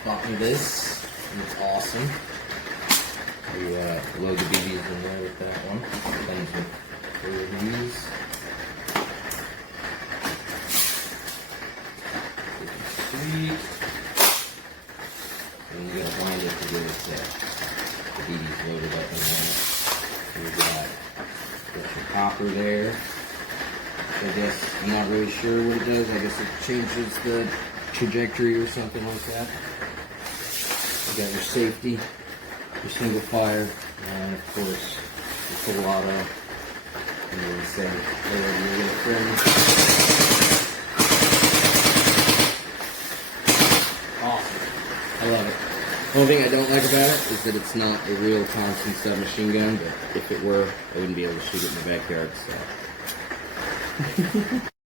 bought me this, and it's awesome. You load the BBs in there with that one. Comes with 3 of these. Sweet. And you gotta wind it to get the BBs loaded up in there. We've got your copper there. I guess I'm not really sure what it does. I guess it changes the trajectory or something like that. You got your safety, your single fire, and of course your full auto. And then say, wherever you're gonna trim. Awesome. I love it. The only thing I don't like about it is that it's not a real constant submachine gun, but if it were, I wouldn't be able to shoot it in the backyard, so.